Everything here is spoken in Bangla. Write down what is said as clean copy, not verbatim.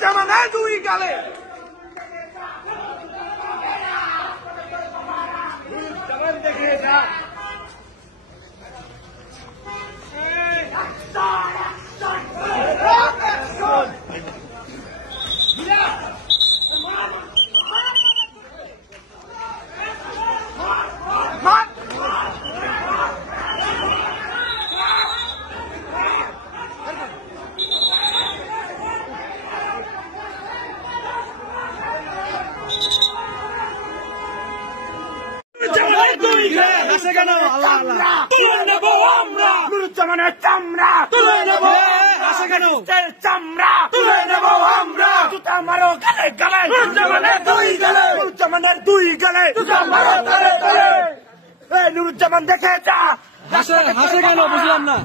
নুরুজ্জামানের দুই গালে দেখে যা নুরুজ্জামানের চামড়া তুলে নেব চামড়া তুলে নেব আমরা জুতা মারো গালে গালে নুরুজ্জামানের দুই গালে নুরুজ্জামানের দুই গালে জুতা মারো গালে গালে এই নুরুজ্জামান দেখে যা হাসে কেন বুঝলাম না